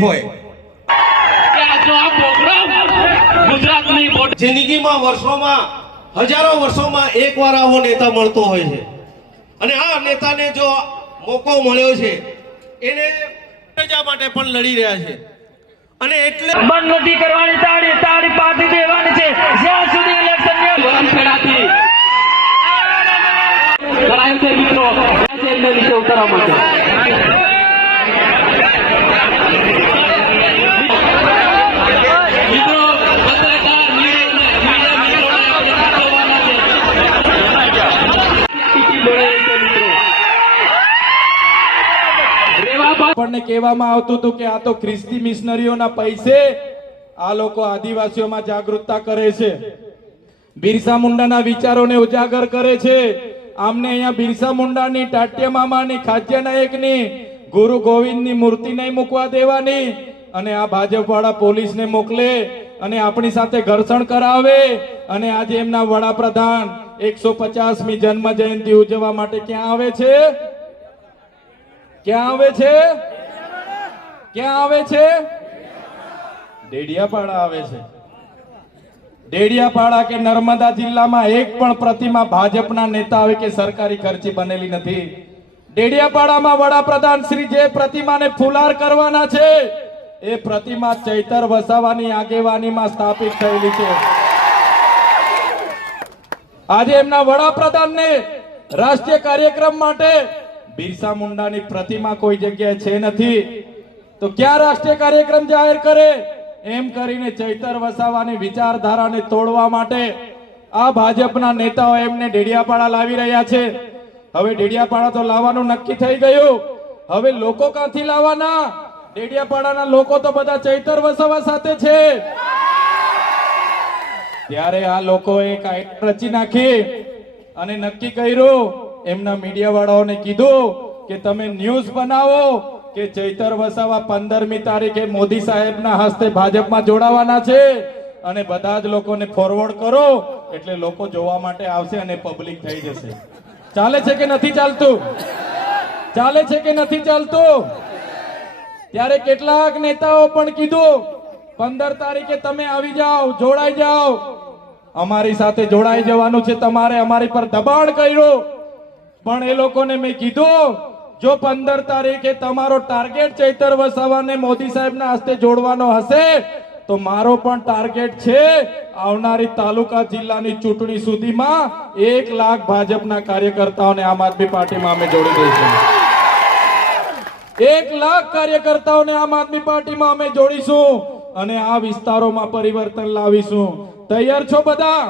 હોય. જિંદગીમાં વર્ષોમાં હજારો વર્ષોમાં એકવાર આવો નેતા મળતો હોય છે. અને આ નેતાને જો મોકો મળ્યો છે એને પ્રજા માટે પણ લડી રહ્યા છે. અને એટલે બંધ નથી કરવાની તાળી તાળી પાટી દેવાની છે. જ્યાં સુધી ઇલેક્શન બોલમ ફેરાતી કરાયું મિત્રો. એમને માટે. આપણને કહેવામાં આવતું હતું કે આ તો ખ્રિસ્તી મિશનરીઓના પૈસે આ લોકો આદિવાસીઓમાં જાગૃતતા કરે છે. બિરસા મુંડાના વિચારોને ઉજાગર કરે છે. આમને અહીંયા બિરસા મુંડાની, ટાટ્ય મામાની ખાદ્ય નાયકની, ગુરુ ગોવિંદની મૂર્તિ નહીં મૂકવા દેવાની અને આ ભાજપવાળા પોલીસને મોકલે અને આપણી સાથે ઘર્ષણ કરાવે અને આજે એમના વડાપ્રધાન એકસો પચાસમી જન્મ જયંતિ ઉજવવા માટે ક્યાં આવે છે? ક્યાં આવે છે? ક્યાં આવે છે? ડેડિયાપાડા આવે છે. ડેડિયાપાડા કે નર્મદા જિલ્લામાં એક પણ પ્રતિમા ભાજપના નેતા આવે કે સરકારી ખર્ચી બનેલી નથી. ડેડિયાપાડામાં વડાપ્રધાન શ્રી જે પ્રતિમાને ફુલાર કરવાના છે, એ પ્રતિમા ચૈતર વસાવાની આગેવાનીમાં સ્થાપિત થયેલી છે. આજે એમના વડાપ્રધાનને રાષ્ટ્રીય કાર્યક્રમ માટે બિરસા મુંડાની પ્રતિમા કોઈ જગ્યાએ છે નથી. તો ક્યાં રાષ્ટ્રીય કાર્યક્રમ જાહેર કરે? એમ કરીને ચૈતર વસાવાની વિચારધારાને તોડવા માટે આ ભાજપના નેતાઓ એમને ડેડિયાપાડા લાવી રહ્યા છે. હવે ડેડિયાપાડા તો લાવવાનું નક્કી થઈ ગયું. હવે લોકો ક્યાંથી લાવવાના? ડેડિયાપાડાના લોકો તો બધા ચૈતર વસાવા સાથે છે. ત્યારે આ લોકોએ કાંઈ રચી નાખી અને નક્કી કર્યું. એમના મીડિયા વાળાઓને કીધું કે તમે ન્યૂઝ બનાવો કે ચૈતર વસાવા પંદરમી તારીખે મોદી સાહેબના હસ્તે ભાજપમાં જોડાવાના છે. અને બધા જ લોકોને ફોરવર્ડ કરો, એટલે લોકો જોવા માટે આવશે અને પબ્લિક થઈ જશે. ચાલે છે કે નથી ચાલતું? ચાલે છે કે નથી ચાલતું? ત્યારે કેટલાક નેતાઓ પણ કીધું, પંદર તારીખે તમે આવી જાઓ, જોડાઈ જાઓ. અમારી સાથે જોડાઈ જવાનું છે તમારે અમારી પર દબાણ કર્યું. પણ એ લોકોને મેં કીધું જો પંદર તારીખે તમારો ટાર્ગેટ ચૈતર વસાવાને મોદી સાહેબના હસ્તે જોડવાનો હશે, તો મારો પણ ટાર્ગેટ છે આવનારી તાલુકા જિલ્લાની ચૂંટણી સુધીમાં એક લાખ ભાજપના કાર્યકર્તાઓને આમ આદમી પાર્ટીમાં અમે જોડી દઈશું. એક લાખ કાર્યકર્તાઓને આમ આદમી પાર્ટીમાં અમે જોડીશું અને આ વિસ્તારોમાં પરિવર્તન લાવીશું. તૈયાર છો બધા?